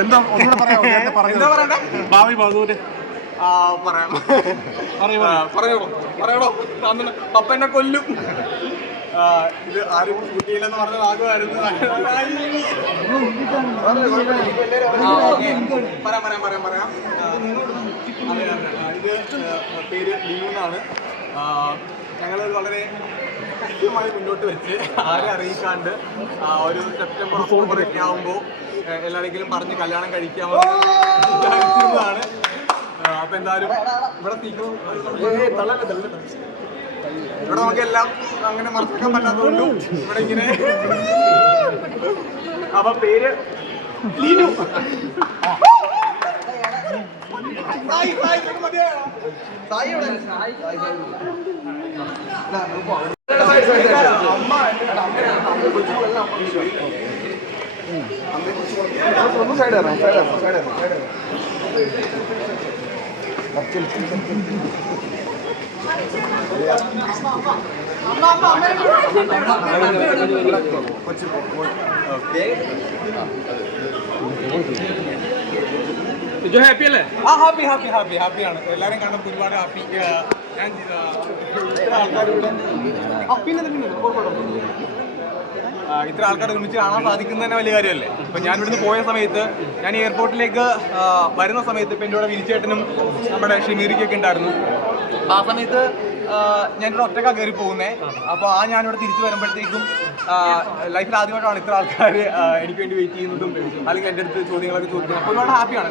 എന്താ? ഒന്നുകൂടെ പറയാമോ? നേരത്തെ എന്താ പറഞ്ഞത് പറയണ്ടേ? ഭാവി മധുവിന് ആ പറയാം. പറയൂ, ആ, പറയണോ പറയണോ അന്ന് പപ്പ എന്നെ കൊല്ലും. ആ, ഇത് ആരും കുട്ടിയില്ലെന്ന് പറഞ്ഞ ഭാഗമായിരുന്നു ആ, ഓക്കേ. പറയാം പറയാം പറയാം പറയാം. ആ, അതെ, അതെ. ആ, ഇത് ആ, പേര് ലിനു എന്നാണ്. ഞങ്ങൾ വളരെ കൃത്യമായി മുന്നോട്ട് വെച്ച് ആരെ അറിയിക്കാണ്ട് ഒരു സെപ്റ്റംബർ ഒക്ടോബർ ഒക്കെ ആകുമ്പോൾ എല്ലാരെങ്കിലും പറഞ്ഞ് കല്യാണം കഴിക്കാമെന്ന് വിചാരിച്ചിരുന്നതാണ് ആ, അപ്പൊ എന്തായാലും ഇവിടെ തീക്കും ഇവിടെ നമുക്കെല്ലാം അങ്ങനെ മറക്കാൻ പറ്റാത്തതുകൊണ്ട് ഇവിടെ ഇങ്ങനെ അപ്പൊ പേര് ലീനു. സായി സായി ഇതൊക്കെ സായി എവിടെ? ഒന്ന് സൈഡ് ഇറങ്ങ്, സൈഡ് ഇറങ്ങ്, സൈഡ് ഇറങ്ങ്, സൈഡ് ഇറങ്ങ്. ഹാപ്പി അല്ലേ ആ ഹാപ്പി ഹാപ്പി ഹാപ്പി ഹാപ്പിയാണ് എല്ലാവരും കണ്ടപ്പോൾ ഒരുപാട് ഹാപ്പി ഞാൻ ഇത്ര ആൾക്കാർ ഒരുമിച്ച് കാണാൻ സാധിക്കുന്നത് തന്നെ വലിയ കാര്യമല്ലേ? ഇപ്പൊ ഞാൻ ഇവിടുന്ന് പോയ സമയത്ത് ഞാൻ എയർപോർട്ടിലേക്ക് വരുന്ന സമയത്ത് ഇപ്പൊ എന്റെ കൂടെ വിനിച്ചേട്ടനും നമ്മുടെ ഷിമീറിക്കൊക്കെ ഉണ്ടായിരുന്നു. ആ സമയത്ത് ഞാനിവിടെ ഒറ്റക്കാ കയറി പോകുന്നേ. അപ്പോൾ ആ ഞാനിവിടെ തിരിച്ചു വരുമ്പോഴത്തേക്കും ലൈഫിൽ ആദ്യമായിട്ടാണ് ഇത്ര ആൾക്കാർ എനിക്ക് വേണ്ടി വെയിറ്റ് ചെയ്യുന്നതും അല്ലെങ്കിൽ എന്റെ അടുത്ത് ചോദ്യങ്ങളൊക്കെ ചോദിക്കുന്നത്. അപ്പോൾ ഒരുപാട് ഹാപ്പിയാണ്